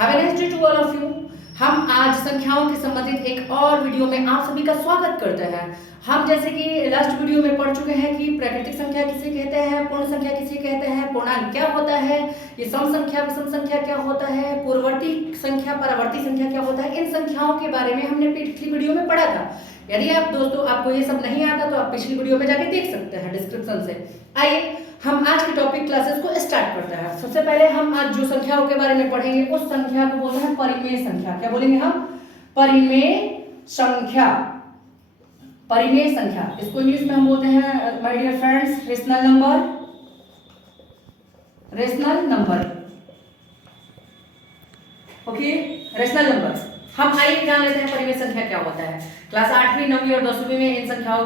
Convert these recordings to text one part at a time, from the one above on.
Have a nice day to all of you. हम आज संख्याओं के संबंधित एक और वीडियो में आप सभी का स्वागत करते हैं। हम जैसे कि लास्ट वीडियो में पढ़ चुके हैं कि प्राकृतिक संख्या किसे कहते हैं, पूर्ण संख्या किसे कहते हैं, पूर्णांक क्या होता है, ये सम संख्या विषम संख्या क्या होता है, पूर्ववर्ती संख्या परावर्ती संख्या क्या होता है। इन संख्याओं के बारे में हमने पिछली वीडियो में पढ़ा था। यदि आप दोस्तों आपको ये सब नहीं आता तो आप पिछली वीडियो में जाके देख सकते हैं डिस्क्रिप्शन से। आइए हम आज के टॉपिक क्लासेस को स्टार्ट करते हैं। सबसे पहले हम आज जो संख्याओं के बारे में पढ़ेंगे उस संख्या को बोलते हैं परिमेय संख्या। क्या बोलेंगे हम? परिमेय संख्या। परिमेय संख्या, इसको इंग्लिश में हम बोलते हैं my dear friends rational number. Rational number, okay, rational number. हम आइए जान लेते हैं परिमेय संख्या क्या होता है। क्लास 8वीं 9वीं और 10वीं में इस संख्याओं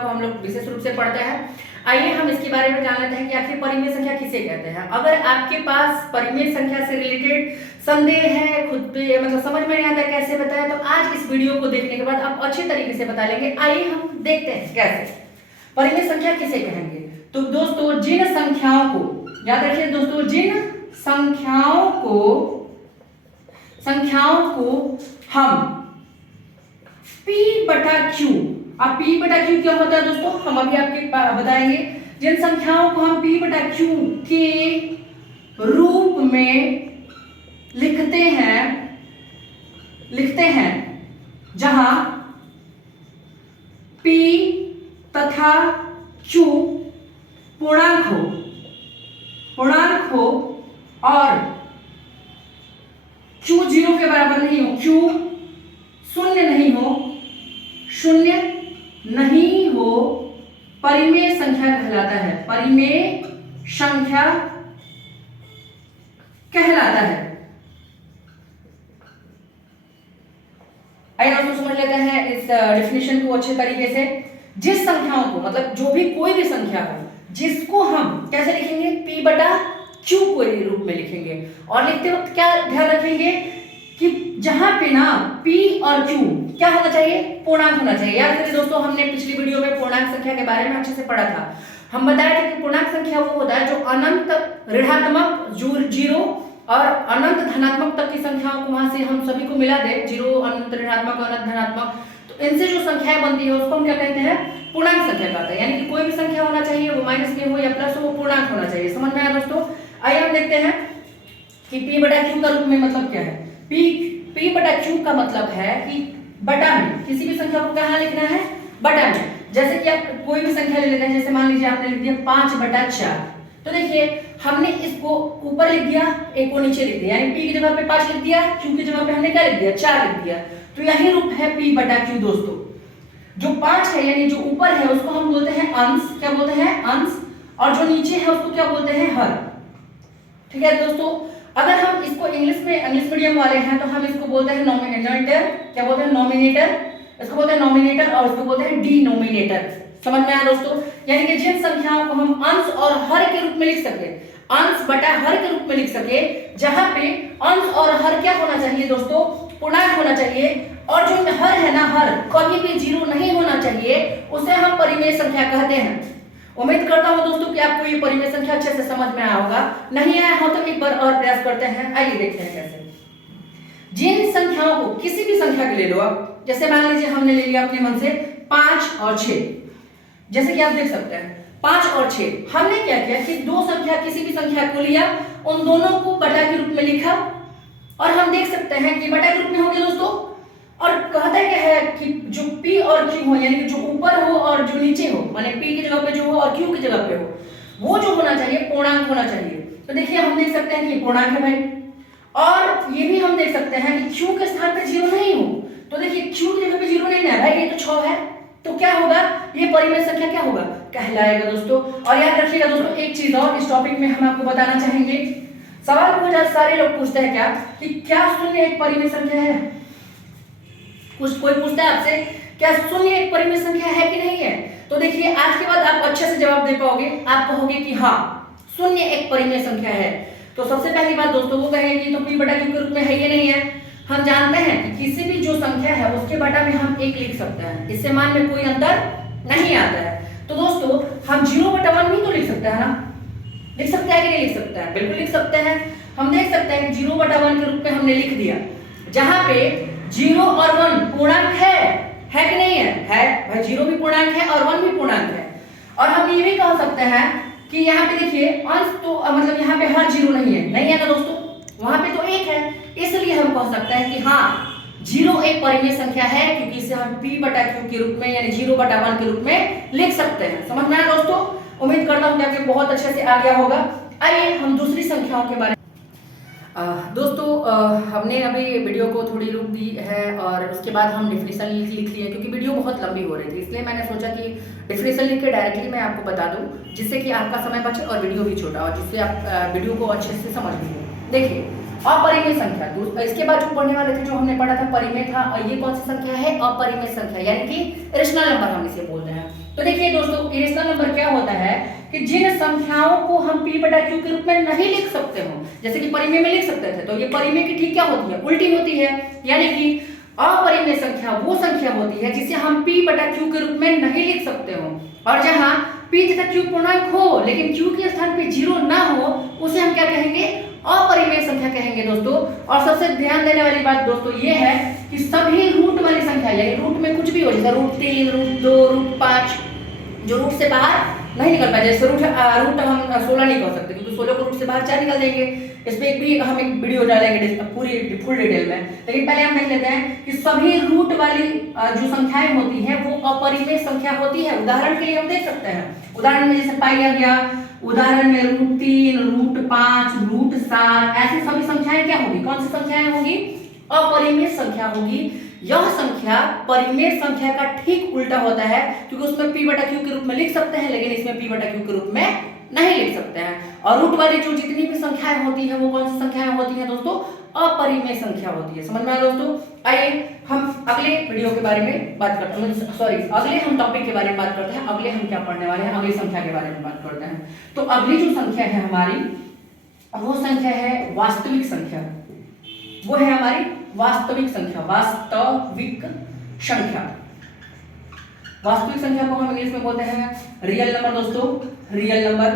को हम लोग विशेष रूप से पढ़ते हैं। आइए हम इसके बारे में जान लेते हैं कि आखिर परिमेय संख्या किसे कहते हैं। अगर आपके पास परिमेय संख्या से रिलेटेड संदेह है, खुद पे मतलब समझ में नहीं आता कैसे बताएं, तो आज इस वीडियो को देखने के बाद आप अच्छे तरीके से बता लेंगे। आइए हम देखते हैं कैसे परिमेय संख्या किसे कहेंगे। तो दोस्तों जिन संख्याओं को याद रखिए दोस्तों, जिन संख्याओं को हम P बटा Q, अब P बटा Q क्या होता है दोस्तों, हम अभी आपके बताएंगे। जिन संख्याओं को हम P बटा Q के रूप में लिखते हैं जहां P तथा Q पूर्णांक हो और Q 0 के बराबर नहीं हो, Q शून्य नहीं हो, परिमेय संख्या कहलाता है। परिमेय संख्या कहलाता है। आइए दोस्तों समझ लेते हैं इस डेफिनेशन को अच्छे तरीके से। जिस संख्याओं को मतलब जो भी कोई भी संख्या हो जिसको हम कैसे लिखेंगे, P बटा Q के रूप में लिखेंगे। और लिखते वक्त क्या ध्यान रखेंगे कि जहां पे ना P और Q क्या होना चाहिए, पूर्णांक होना चाहिए। याद करिए दोस्तों, हमने पिछली वीडियो में पूर्णांक संख्या के बारे में अच्छे से पढ़ा था। हम बताए थे कि पूर्णांक संख्या वो होता है जो अनंत ऋणात्मक 0 और अनंत धनात्मक तक की संख्याओं को वहां से हम सभी को मिला दे, 0 अनंत ऋणात्मक अनंत धनात्मक, तो इनसे जो संख्याएं बनती है उसको हम क्या कहते हैं, पूर्णांक संख्या कहते हैं। यानी कि कोई भी संख्या होना चाहिए, वो माइनस में हो या प्लस हो, वो पूर्णांक होना चाहिए। समझ में आया दोस्तों? आइए हम देखते हैं कि P बटा Q का रूप में मतलब क्या है। P बटा Q का मतलब है कि बटा में, किसी भी संख्या को कहाँ लिखना है, बटा में। जैसे कि आप कोई भी संख्या ले लेते हैं, जैसे मान लीजिए आपने लिख दिया 5 बटा 4, तो देखिए हमने इसको ऊपर लिख दिया, एक को नीचे लिख दिया, यानी P की जगह पे 5 लिख दिया, Q की जगह पे हमने क्या लिख दिया, 4 लिख दिया। तो यही रूप है P बटा Q दोस्तों। जो 5 है यानी जो ऊपर है उसको हम बोलते हैं अंश। क्या बोलते हैं, अंश। और जो नीचे है उसको क्या बोलते हैं, हर। ठीक है दोस्तों, अगर हम इसको इंग्लिश मीडियम वाले हैं तो हम इसको बोलते हैं नॉमिनेटर। क्या बोलते हैं, नॉमिनेटर। इसको बोलते हैं नॉमिनेटर और इसको बोलते हैं डिनोमिनेटर। समझ में आया दोस्तों? यानी कि जिन संख्याओं को हम अंश और हर के रूप में लिख सके, अंश बटा हर के रूप में लिख सके, जहां पे अंश और हर क्या होना चाहिए दोस्तों, पूर्णांक होना चाहिए, और जो हर है ना, हर कभी भी 0 नहीं होना चाहिए, उसे हम परिमेय संख्या कहते हैं। उम्मीद करता हूं दोस्तों कि आपको ये परिमेय संख्या अच्छे से समझ में आया होगा। नहीं आया हो तो एक बार और प्रयास करते हैं। आइए देखते हैं कैसे। जिन संख्याओं को, किसी भी संख्या के ले लो आप, जैसे मान लीजिए हमने ले लिया अपने मन से 5 और 6, जैसे कि आप देख सकते हैं 5 और 6, हमने क्या किया कि दो संख्या, किसी भी संख्या को लिया, उन दोनों को बटा के रूप में लिखा, और हम देख सकते हैं कि बटा के रूप में हो गया दोस्तों। और कहता क्या है कि जो P और Q हो, यानी कि जो ऊपर हो और जो नीचे हो, माने P की जगह पे जो हो और Q की जगह पे हो, वो जो होना चाहिए पूर्णांक होना चाहिए। तो देखिए हम देख सकते हैं कि पूर्णांक है भाई, और ये भी हम देख सकते हैं कि Q के स्थान पे 0 नहीं हो, तो देखिए Q की जगह पे 0 नहीं है भाई, ये तो 6 है, तो क्या होगा, ये परिमेय संख्या क्या होगा, कहलाएगा दोस्तों। और याद रखिएगा दोस्तों एक चीज और इस टॉपिक में हम आपको बताना चाहेंगे। सवाल बहुत सारे लोग पूछते हैं क्या कि क्या शून्य एक परिमेय संख्या है। कोई पूछता है आपसे क्या शून्य एक परिमेय संख्या है कि नहीं है, तो देखिए आज के बाद आप अच्छे से जवाब दे पाओगे। आप कहोगे कि हाँ शून्य एक परिमेय संख्या है। तो सबसे पहली बात दोस्तों वो कहेगी तो P बटा Q के रूप में है ये नहीं है। हम जानते हैं कि किसी भी जो संख्या है उसके बटा में हम 1 लिख सकते हैं, इससे मान में कोई अंतर नहीं आता है। तो दोस्तों हम 0 बटा 1 भी तो लिख सकते हैं ना, लिख सकते हैं कि नहीं लिख सकते हैं, बिल्कुल लिख सकते हैं। हम देख सकते हैं कि 0/1 के रूप में हमने लिख दिया, जहां पे 0 और 1 पूर्णांक है कि नहीं है भाई, 0 भी पूर्णांक है और 1 भी पूर्णांक है। और हम ये भी कह सकते हैं कि यहाँ पे देखिए अंश तो मतलब यहाँ पे हर 0 नहीं है ना दोस्तों, वहां पे तो 1 है, इसलिए हम कह सकते हैं कि हाँ 0 एक परिमेय संख्या है, क्योंकि इसे हम p/q के रूप में यानी 0/1 के रूप में लिख सकते हैं। समझ में आया दोस्तों? उम्मीद करता हूँ कि आपको बहुत अच्छे से आ गया होगा। आइए हम दूसरी संख्याओं के बारे में दोस्तों हमने अभी वीडियो को थोड़ी रुक दी है और उसके बाद हम डेफिनेशन लिख लिए, क्योंकि वीडियो बहुत लंबी हो रही थी, इसलिए मैंने सोचा कि डेफिनेशन लिख के डायरेक्टली मैं आपको बता दूं, जिससे कि आपका समय बचे और वीडियो भी छोटा और जिससे आप वीडियो को अच्छे से समझ भी लो। देखिए अपरिमेय संख्या, इसके बाद जो पढ़ने वाले थे जो हमने पढ़ा था परिमेय था, और ये कौन सी संख्या है? अपरिमेय संख्या, यानी कि इरेशनल नंबर हम इसे बोलते हैं। तो देखिए दोस्तों इरेशनल नंबर क्या होता है कि जिन संख्याओं को हम p/q के रूप में नहीं लिख सकते हो, जैसे कि परिमेय में लिख सकते थे, तो ये परिमेय की ठीक क्या होती है? उल्टी होती है, यानी कि अपरिमेय संख्या वो संख्या होती है जिसे हम p/q के रूप में नहीं लिख सकते हो, और जहां p तथा q पूर्णांक हो लेकिन q के स्थान पे 0 ना हो, उसे हम क्या कहेंगे? अपरिमेय संख्या कहेंगे दोस्तों। और सबसे ध्यान देने वाली बात दोस्तों ये है कि सभी रूट वाली संख्या, यानी रूट में कुछ भी हो, जैसे √3, √2, √5, जो रूट से बाहर नहीं निकल पाए, जैसे रूट हम 16 नहीं कह सकते, क्योंकि 16 को रूट से बाहर 4 निकल देंगे। इस पे भी हम एक वीडियो डालेंगे पूरी फुल डिटेल में, लेकिन पहले हम देख लेते हैं कि सभी रूट वाली जो संख्याएं होती हैं वो अपरिमेय संख्या होती है। उदाहरण के लिए हम देख सकते हैं, उदाहरण में जैसे पाया गया, उदाहरण में √3, √5, √7, ऐसी सभी संख्याएं क्या होगी? कौन सी संख्याएं होगी? अपरिमेय संख्या होगी। यह संख्या परिमेय संख्या का ठीक उल्टा होता है, क्योंकि उसमें p/q के रूप में लिख सकते हैं, लेकिन इसमें p/q के रूप में नहीं लिख सकते हैं। और रूट वाली जो जितनी भी संख्याएं होती हैं वो कौन सी संख्याएं होती हैं दोस्तों? अपरिमेय संख्या होती है। समझ में आया दोस्तों? आइए हम अगले वीडियो के बारे में बात करते हैं, सॉरी अगले हम टॉपिक के बारे में बात करते हैं। अगले हम क्या पढ़ने वाले हैं? अगली संख्या के बारे में बात करते हैं। तो अगली जो संख्या है हमारी, वो संख्या है वास्तविक संख्या। वो है हमारी वास्तविक संख्या। वास्तविक संख्या, वास्तविक संख्या को हम इंग्लिश में बोलते हैं रियल नंबर दोस्तों, रियल नंबर।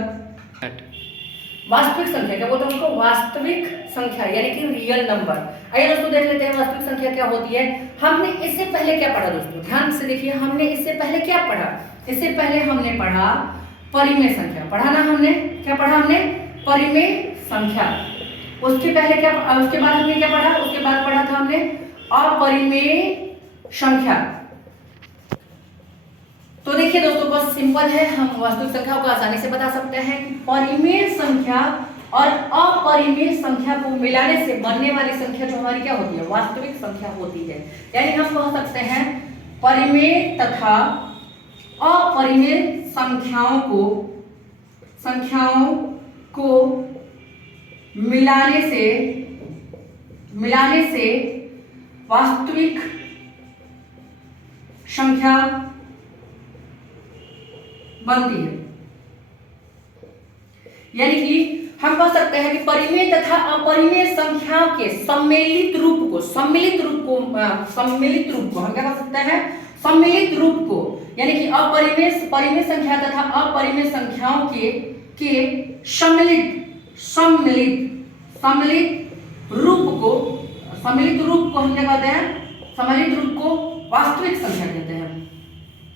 वास्तविक संख्या क्या बोलते हैं उसको? वास्तविक संख्या, यानी कि रियल नंबर। आइए दोस्तों देख लेते हैं वास्तविक संख्या क्या होती है। हमने इससे पहले क्या पढ़ा दोस्तों? ध्यान से देखिए, हमने इससे पहले क्या पढ़ा? इससे पहले हमने पढ़ा परिमेय संख्या। पढ़ा ना हमने? क्या पढ़ा हमने? परिमेय संख्या। उसके पहले क्या, उसके बाद हमने क्या पढ़ा? उसके बाद पढ़ा था हमने अपरिमेय संख्या। तो देखिए दोस्तों बहुत सिंपल है, हम वास्तविक संख्या को आसानी से बता सकते हैं कि परिमेय संख्या और अपरिमेय संख्या को मिलाने से बनने वाली संख्या जो हमारी क्या होती है? वास्तविक संख्या होती है। यानी हम कह सकते हैं परिमेय तथा अपरिमेय संख्याओं को मिलाने से वास्तविक संख्या बनती है। यानी कि हम कह सकते हैं कि परिमेय तथा अपरिमेय संख्याओं के सम्मिलित रूप को हम क्या कह सकते हैं? सम्मिलित रूप को, यानी कि परिमेय संख्या तथा अपरिमेय संख्याओं के सम्मिलित रूप को हम क्या कहते हैं? सम्मिलित रूप को वास्तविक संख्या कहते हैं।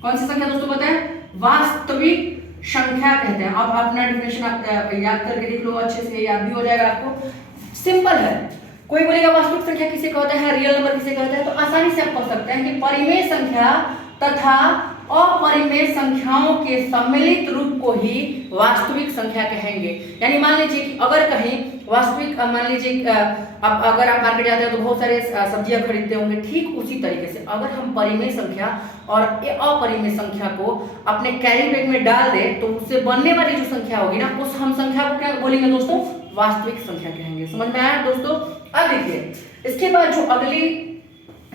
कौन सी संख्या दोस्तों बताएं? वास्तविक संख्या कहते हैं। अब अपना डेफिनेशन आप याद करके देख लो, अच्छे से याद भी हो जाएगा आपको। सिंपल है, कोई बोलेगा वास्तविक संख्या किसे कहते हैं, रियल नंबर किसे कहते हैं, तो आसानी से आप कह सकते हैं कि परिमेय संख्या तथा अपरिमेय संख्याओं के सम्मिलित रूप को ही वास्तविक संख्या कहेंगे। यानी मान लीजिए कि अगर कहीं वास्तविक, मान लीजिए अब अगर आप मार्केट जाते हो तो बहुत सारे सब्जियां खरीदते होंगे, ठीक उसी तरीके से अगर हम परिमेय संख्या और अपरिमेय संख्या को अपने कैरी बैग में डाल दे तो उससे बनने वाली जो संख्या होगी ना, उस हम संख्या को क्या बोलेंगे दोस्तों? वास्तविक संख्या कहेंगे। समझ में आया दोस्तों? अब देखिए इसके बाद जो अगली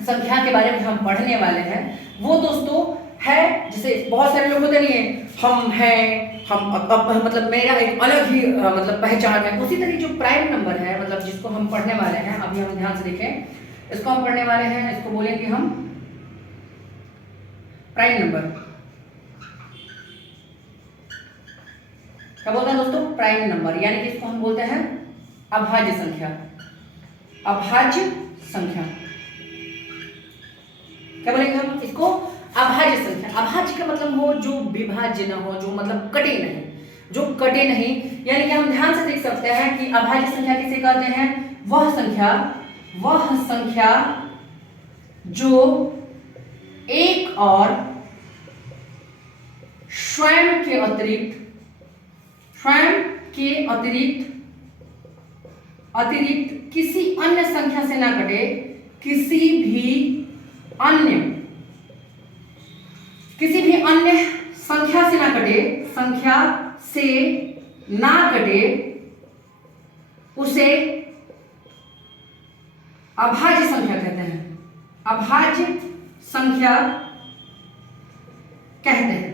संख्या के बारे में हम पढ़ने वाले हैं वो दोस्तों है, जैसे बहुत सारे लोग होते नहीं है, हम हैं, हम मतलब मेरा एक अलग ही मतलब पहचान है, उसी तरह जो प्राइम नंबर है, मतलब जिसको हम पढ़ने वाले हैं, अभी हम ध्यान से देखें, इसको हम पढ़ने वाले हैं, इसको बोलेंगे हम प्राइम नंबर। क्या बोलते हैं दोस्तों? प्राइम नंबर, यानी कि इसको हम बोलते हैं अभाज्य संख्या, अभाज्य संख्या क्या बोलेंगे हम इसको? अभाज्य संख्या। अभाज्य का मतलब हो जो विभाज्य न हो, जो मतलब कटे नहीं, जो कटे नहीं। यानी कि हम ध्यान से देख सकते हैं कि अभाज्य संख्या किसे कहते हैं? वह संख्या जो एक और स्वयं के अतिरिक्त किसी अन्य संख्या से ना कटे, किसी भी अन्य संख्या से ना कटे, उसे अभाज्य संख्या कहते हैं। अभाज्य संख्या कहते हैं।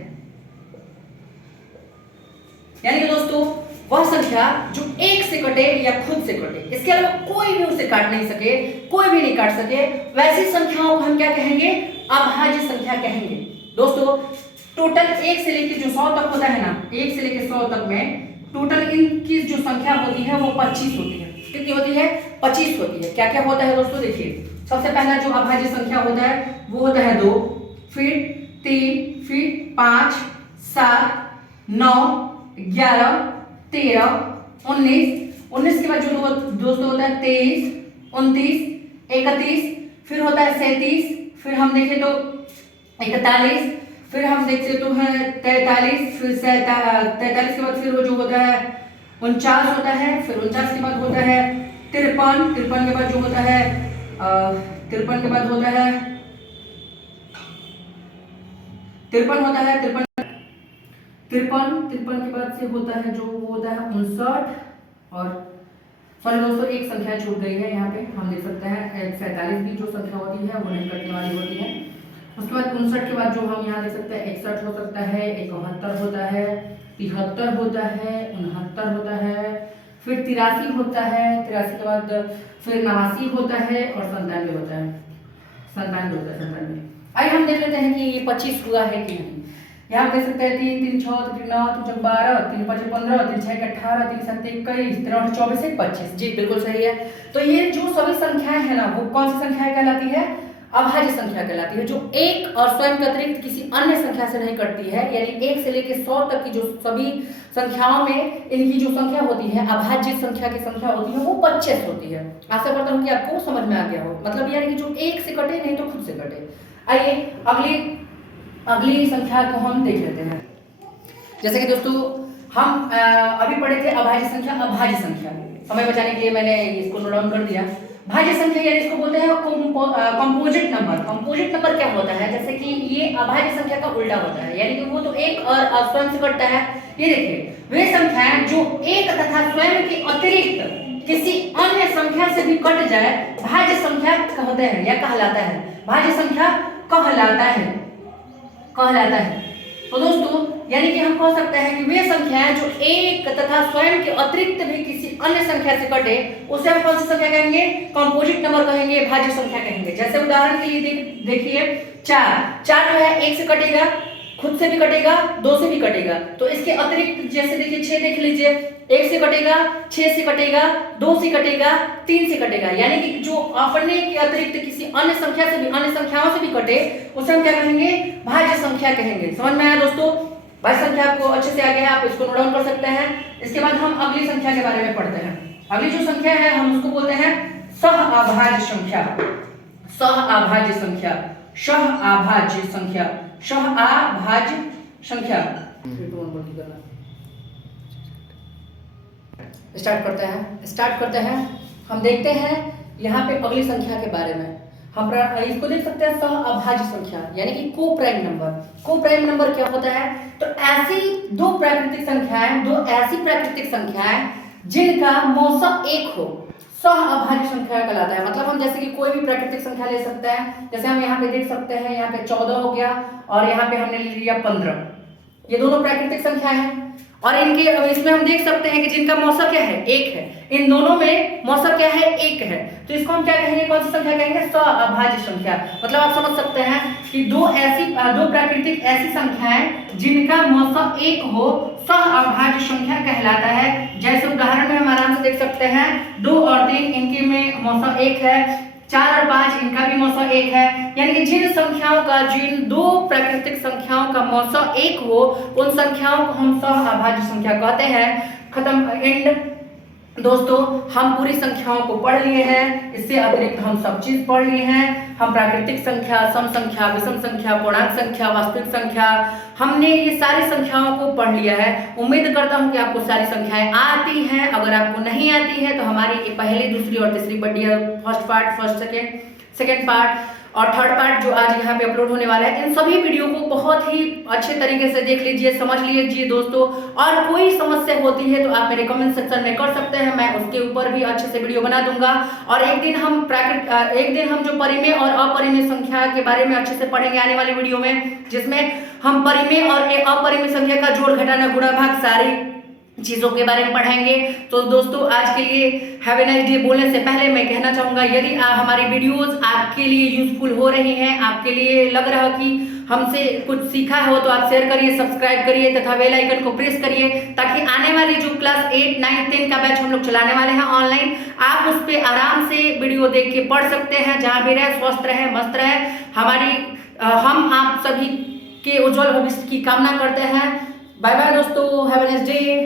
यानी कि दोस्तों वह संख्या जो एक से कटे या खुद से कटे, इसके अलावा कोई भी उसे काट नहीं सके, कोई भी नहीं काट सके, वैसी संख्याओं को हम क्या कहेंगे? अभाज्य संख्या कहेंगे। दोस्तों टोटल 1 से लेकर जो 100 तक होता है ना, 1 से लेकर 100 तक में टोटल इनकी जो संख्या होती है वो 25 होती है। कितनी होती है? 25 होती है। क्या क्या होता है दोस्तों? देखिए, सबसे पहला जो अभाज्य संख्या होता है वो होता है 2, फिर 3, फिर 5, 7, 9, 11, 13, 19 के बाद जो दोस्तों होता है 23, 29, 31, फिर होता है 37, फिर हम देखें तो 41, फिर हम देखते तो है 43, फिर 43 के बाद फिर वो जो होता है 49 होता है, फिर 49 के बाद होता है 53, 53 के बाद जो होता है 53 के बाद होता है 53 होता है 53 के बाद से होता है जो वो होता है 59। और सॉरी दोस्तों, एक संख्या छूट गई है यहाँ पे, हम देख सकते हैं 47 की जो संख्या होती है वो नहीं कटने वाली होती है। उसके बाद 59 के बाद जो हम यहाँ देख सकते हैं 61 हो सकता है, 71 होता है, 73 होता है, 69 होता है, फिर 83 होता है, 83 के बाद फिर 89 होता है और 97 होता है, 97 होता है, 97। आइए हम देख लेते हैं कि ये 25 हुआ है कि नहीं। यहाँ देख सकते हैं 3, 3, 6, 3, 9, 3, 12, 3, 5, 15, 3, 6, 18, 3, 7, 21, 13, 24, 25। जी बिल्कुल सही है। तो ये जो सभी संख्याएं हैं ना, वो कौन सी संख्या कहलाती है? अभाज्य संख्या कहलाती है, जो एक और स्वयं के अतिरिक्त किसी अन्य संख्या से नहीं कटती है। यानी 1 से लेकर 100 तक की जो सभी संख्याओं में इनकी जो संख्या होती है, अभाज्य संख्या की संख्या होती है, वो 25 होती है। आशा करता हूँ कि आपको समझ में आ गया हो। मतलब यानी कि जो एक से कटे नहीं तो खुद से कटे। आइए अगली संख्या को हम देख लेते हैं। जैसे कि दोस्तों हम अभी पढ़े थे अभाज्य संख्या, अभाज्य संख्या। समय बचाने के लिए मैंने इसको नोट डाउन कर दिया। भाज्य संख्या यानी इसको बोलते हैं कंपोजिट नंबर। कंपोजिट नंबर क्या होता है? जैसे कि ये अभाज्य संख्या का उल्टा होता है, यानी कि वो तो एक और स्वयं से कटता है। ये देखिए, वे संख्याएं जो एक तथा स्वयं के अतिरिक्त किसी अन्य संख्या से भी कट जाए, भाज्य संख्या कहते हैं या कहलाता है। भाज्य संख्या कहलाता है। तो दोस्तों यानी कि हम कह सकते हैं कि वे संख्याएं जो एक तथा स्वयं के अतिरिक्त भी किसी अन्य संख्या से कटे, उसे हम कौन सी संख्या कहेंगे? कंपोजिट नंबर कहेंगे, भाज्य संख्या कहेंगे। जैसे उदाहरण के लिए देखिए 4 जो है 1 से कटेगा, खुद से भी कटेगा, 2 से भी कटेगा। तो इसके अतिरिक्त जैसे देखिए 6 देख लीजिए, 1 से कटेगा, 6 से कटेगा, 2 से कटेगा, 3 से कटेगा। यानी कि जो अपने के अतिरिक्त किसी अन्य संख्या से भी, अन्य संख्याओं से भी कटे, उसे हम क्या कहेंगे? भाज्य संख्या कहेंगे। समझ में आया दोस्तों? भाज्य संख्या आपको अच्छे से आ गया है, आप इसको नोट डाउन कर सकते हैं। इसके बाद हम अगली संख्या के बारे में पढ़ते हैं। अगली जो संख्या है हम उसको बोलते हैं सहअभाज्य संख्या। सहअभाज्य संख्या, सहअभाज्य संख्या, सहअभाज्य संख्या। स्टार्ट करते हैं। हम देखते हैं यहाँ पे अगली संख्या के बारे में। हम इसको देख सकते हैं सहअभाज्य संख्या, यानी कि को प्राइम नंबर। को प्राइम नंबर क्या होता है? तो ऐसी दो प्राकृतिक संख्याएं जिनका मौसम एक हो, सहअभाज्य संख्या कहलाता है। मतलब हम जैसे कि कोई भी प्राकृतिक संख्या ले सकते हैं। जैसे हम यहाँ पे देख सकते हैं, यहाँ पे 14 हो गया और यहाँ पे हमने ले लिया 15। ये दोनों प्राकृतिक संख्या है और इनके इसमें हम देख सकते हैं कि जिनका मौसम क्या है? एक है। इन दोनों में मौसम क्या है? एक है। तो इसको हम क्या कहेंगे? कौन सी संख्या कहेंगे? सहअभाज्य संख्या। मतलब आप समझ सकते हैं कि दो प्राकृतिक ऐसी संख्याएं जिनका मौसम एक हो, सहअभाज्य संख्या कहलाता है। जैसे उदाहरण में हम आराम से देख सकते हैं 2 और 3 इनके में मौसा 1 है, 4 और 5 इनका भी मौसा 1 है। यानी कि जिन संख्याओं का, जिन दो प्राकृतिक संख्याओं का मौसा 1 हो उन संख्याओं को हम सहअभाज्य संख्या कहते हैं। खत्म, एंड। दोस्तों हम पूरी संख्याओं को पढ़ लिए हैं, इससे अतिरिक्त हम सब चीज पढ़ लिए हैं। हम प्राकृतिक संख्या, सम संख्या, विषम संख्या, पूर्णांक संख्या, वास्तविक संख्या, हमने ये सारी संख्याओं को पढ़ लिया है। उम्मीद करता हूं कि आपको सारी संख्याएं आती हैं। अगर आपको नहीं आती है तो हमारी पहली, दूसरी और तीसरी video, first part, first second part और थर्ड पार्ट जो आज यहाँ पे अपलोड होने वाला है, इन सभी वीडियो को बहुत ही अच्छे तरीके से देख लीजिए, समझ लीजिए दोस्तों। और कोई समस्या होती है तो आप मेरे कमेंट सेक्शन में कर सकते हैं, मैं उसके ऊपर भी अच्छे से वीडियो बना दूंगा। और एक दिन हम जो परिमेय और अपरिमेय संख्या के बारे में अच्छे से पढ़ेंगे आने वाली वीडियो में, जिसमें हम परिमेय और अपरिमेय संख्या का जोड़, घटाना, गुणा, भाग सारी चीजों के बारे में पढ़ेंगे। तो दोस्तों आज के लिए हैव ए नाइस डे बोलने से पहले मैं कहना चाहूंगा, यदि हमारी वीडियोस आपके लिए यूजफुल हो रही हैं, आपके लिए लग रहा कि हमसे कुछ सीखा हो, तो आप शेयर करिए, सब्सक्राइब करिए तथा बेल आइकन को प्रेस करिए, ताकि आने वाली जो क्लास 8, 9, 10 का बैच हम लोग चलाने वाले हैं ऑनलाइन, आप उस पर आराम से वीडियो देख के पढ़ सकते हैं। जहां भी रहे स्वस्थ रहे, मस्त रहे। हम आप सभी के उज्जवल भविष्य की कामना करते हैं। बाय बाय दोस्तों, हैव ए नाइस डे।